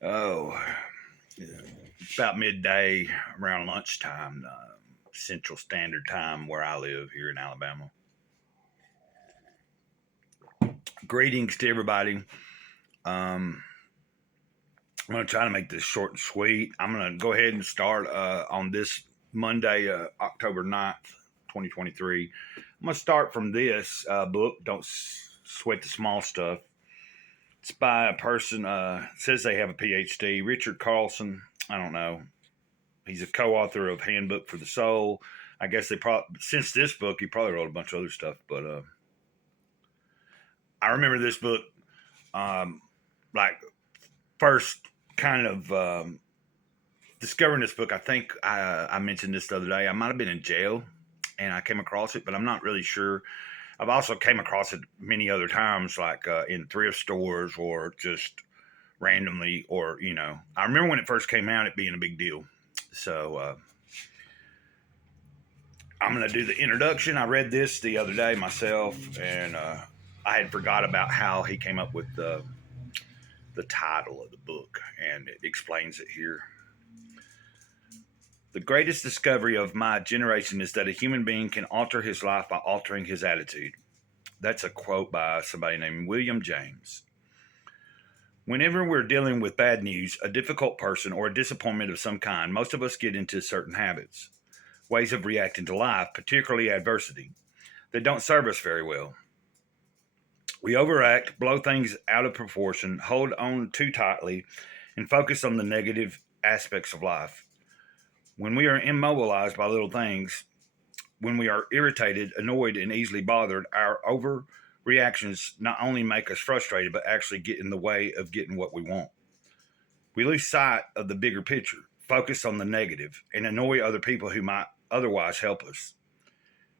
Oh, yeah, about midday, around lunchtime, Central Standard Time, where I live here in Alabama. Greetings to everybody. Um, I'm going to try to make this short and sweet. I'm going to go ahead and start on this Monday, October 9th, 2023. I'm going to start from this book, Don't Sweat the Small Stuff. It's by a person, says they have a PhD, Richard Carlson. I don't know. He's a co-author of Handbook for the Soul. I guess they probably, since this book, he probably wrote a bunch of other stuff. But I remember this book, um, like first kind of discovering this book. I think I mentioned this the other day. I might have been in jail and I came across it, but I'm not really sure. I've also came across it many other times, like in thrift stores or just randomly, or I remember when it first came out, it being a big deal. So I'm going to do the introduction. I read this the other day myself, and I had forgot about how he came up with the title of the book, and it explains it here. The greatest discovery of my generation is that a human being can alter his life by altering his attitude. That's a quote by somebody named William James. Whenever we're dealing with bad news, a difficult person, or a disappointment of some kind, most of us get into certain habits, ways of reacting to life, particularly adversity, that don't serve us very well. We overact, blow things out of proportion, hold on too tightly, and focus on the negative aspects of life. When we are immobilized by little things, when we are irritated, annoyed, and easily bothered, our overreactions not only make us frustrated, but actually get in the way of getting what we want. We lose sight of the bigger picture, focus on the negative, and annoy other people who might otherwise help us.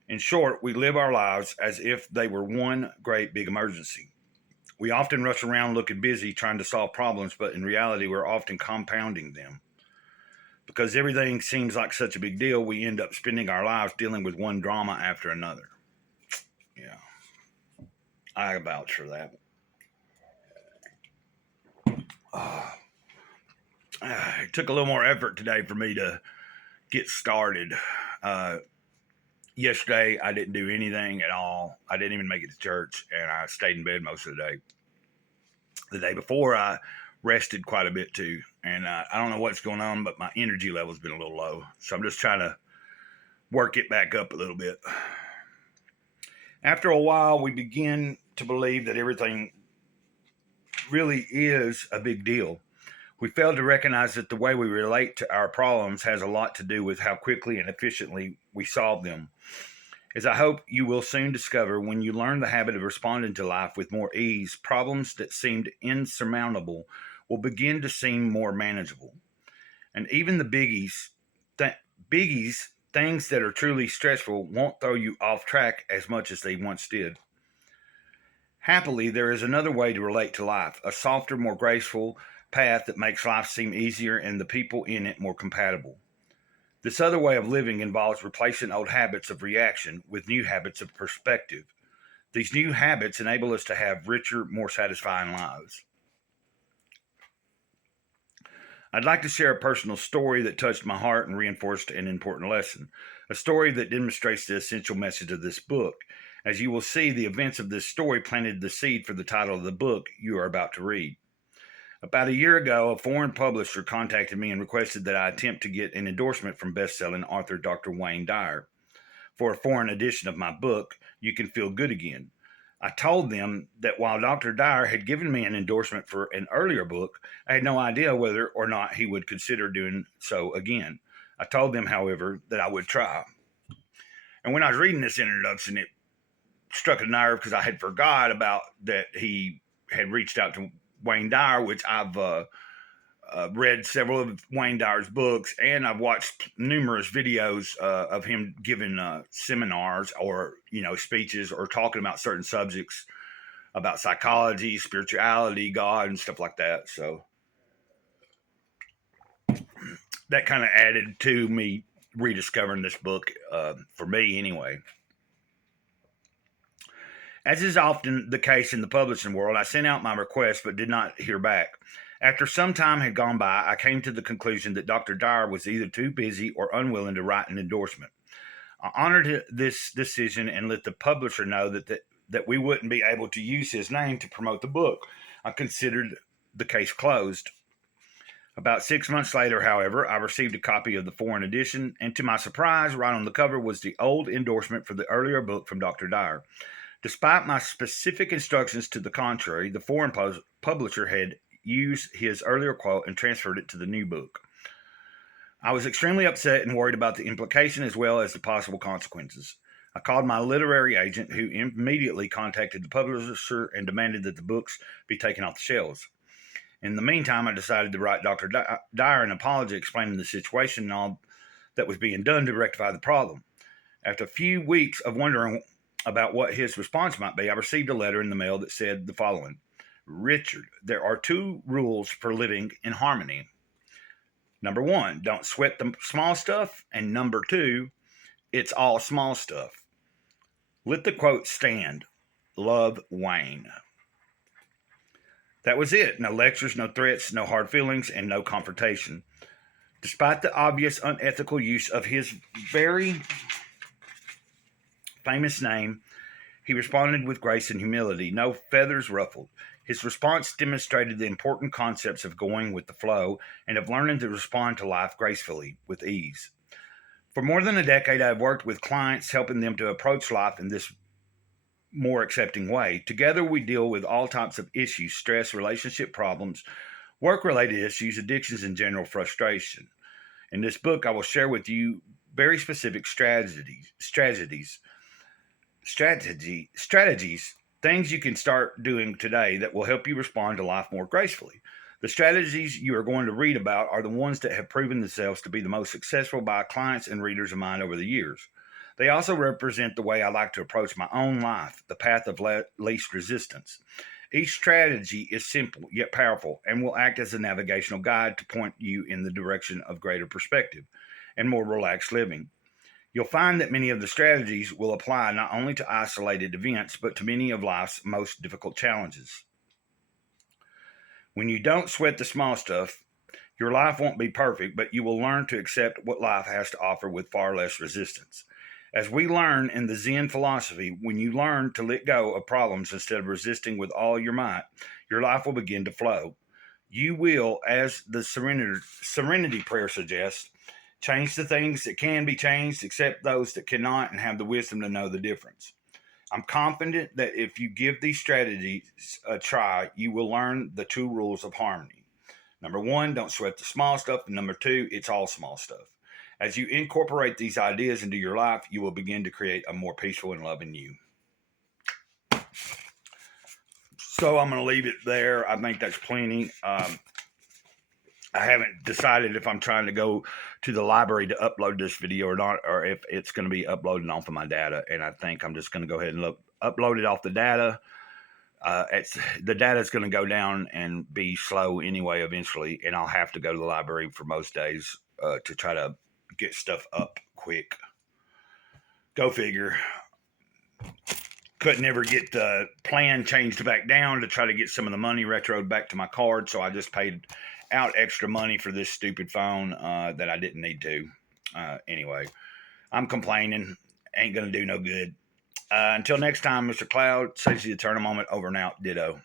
In short, we live our lives as if they were one great big emergency. We often rush around looking busy trying to solve problems, but in reality, we're often compounding them. Because everything seems like such a big deal, we end up spending our lives dealing with one drama after another. Yeah, I vouch for that. Uh, it took a little more effort today for me to get started. Uh, Yesterday, I didn't do anything at all. I didn't even make it to church, and I stayed in bed most of the day. The day before, I rested quite a bit too, and I don't know what's going on, but my energy level's been a little low. So I'm just trying to work it back up a little bit. After a while, we begin to believe that everything really is a big deal. We fail to recognize that the way we relate to our problems has a lot to do with how quickly and efficiently we solve them. As I hope you will soon discover, when you learn the habit of responding to life with more ease, problems that seemed insurmountable will begin to seem more manageable. And even the th- biggies, things that are truly stressful, won't throw you off track as much as they once did. Happily, there is another way to relate to life, a softer, more graceful path that makes life seem easier and the people in it more compatible. This other way of living involves replacing old habits of reaction with new habits of perspective. These new habits enable us to have richer, more satisfying lives. I'd like to share a personal story that touched my heart and reinforced an important lesson, a story that demonstrates the essential message of this book. As you will see, the events of this story planted the seed for the title of the book you are about to read. About a year ago, a foreign publisher contacted me and requested that I attempt to get an endorsement from best-selling author Dr. Wayne Dyer for a foreign edition of my book, You Can Feel Good Again. I told them that while Dr. Dyer had given me an endorsement for an earlier book, I had no idea whether or not he would consider doing so again. I told them, however, that I would try. And when I was reading this introduction, it struck a nerve because I had forgot about that he had reached out to Wayne Dyer, which I've read several of Wayne Dyer's books, and I've watched numerous videos of him giving seminars or speeches or talking about certain subjects about psychology, spirituality, God, and stuff like that. So that kind of added to me rediscovering this book for me, anyway. As is often the case in the publishing world, I sent out my request but did not hear back. After some time had gone by, I came to the conclusion that Dr. Dyer was either too busy or unwilling to write an endorsement. I honored this decision and let the publisher know that we wouldn't be able to use his name to promote the book. I considered the case closed. About 6 months later, however, I received a copy of the foreign edition, and to my surprise, right on the cover was the old endorsement for the earlier book from Dr. Dyer. Despite my specific instructions to the contrary, the foreign publisher had used his earlier quote and transferred it to the new book. I was extremely upset and worried about the implication as well as the possible consequences. I called my literary agent, who immediately contacted the publisher and demanded that the books be taken off the shelves. In the meantime, I decided to write Dr. Dyer an apology explaining the situation and all that was being done to rectify the problem. After a few weeks of wondering about what his response might be, I received a letter in the mail that said the following: Richard, there are 2 rules for living in harmony. Number 1, don't sweat the small stuff. And number 2, it's all small stuff. Let the quote stand. Love, Wayne. That was it. No lectures, no threats, no hard feelings, and no confrontation. Despite the obvious unethical use of his very famous name, he responded with grace and humility, no feathers ruffled. His response demonstrated the important concepts of going with the flow and of learning to respond to life gracefully, with ease. For more than a decade, I have worked with clients, helping them to approach life in this more accepting way. Together, we deal with all types of issues: stress, relationship problems, work-related issues, addictions, and general frustration. In this book, I will share with you very specific strategies, things you can start doing today that will help you respond to life more gracefully. The strategies you are going to read about are the ones that have proven themselves to be the most successful by clients and readers of mine over the years. They also represent the way I like to approach my own life, the path of least resistance. Each strategy is simple yet powerful and will act as a navigational guide to point you in the direction of greater perspective and more relaxed living. You'll find that many of the strategies will apply not only to isolated events, but to many of life's most difficult challenges. When you don't sweat the small stuff, your life won't be perfect, but you will learn to accept what life has to offer with far less resistance. As we learn in the Zen philosophy, when you learn to let go of problems instead of resisting with all your might, your life will begin to flow. You will, as the serenity prayer suggests, change the things that can be changed, accept those that cannot, and have the wisdom to know the difference. I'm confident that if you give these strategies a try, you will learn the 2 rules of harmony. Number 1, don't sweat the small stuff. And number 2, it's all small stuff. As you incorporate these ideas into your life, you will begin to create a more peaceful and loving you. So I'm going to leave it there. I think that's plenty. I haven't decided if I'm trying to go to the library to upload this video or not, or if it's going to be uploaded off of my data. And I think I'm just going to go ahead and upload it off the data. The data is going to go down and be slow anyway eventually, and I'll have to go to the library for most days to try to get stuff up quick. Go figure. Couldn't ever get the plan changed back down to try to get some of the money retroed back to my card, so I just paid out extra money for this stupid phone that I didn't need to. Anyway, I'm complaining. Ain't going to do no good. Until next time, Mr. Cloud, says the eternal moment, over and out, ditto.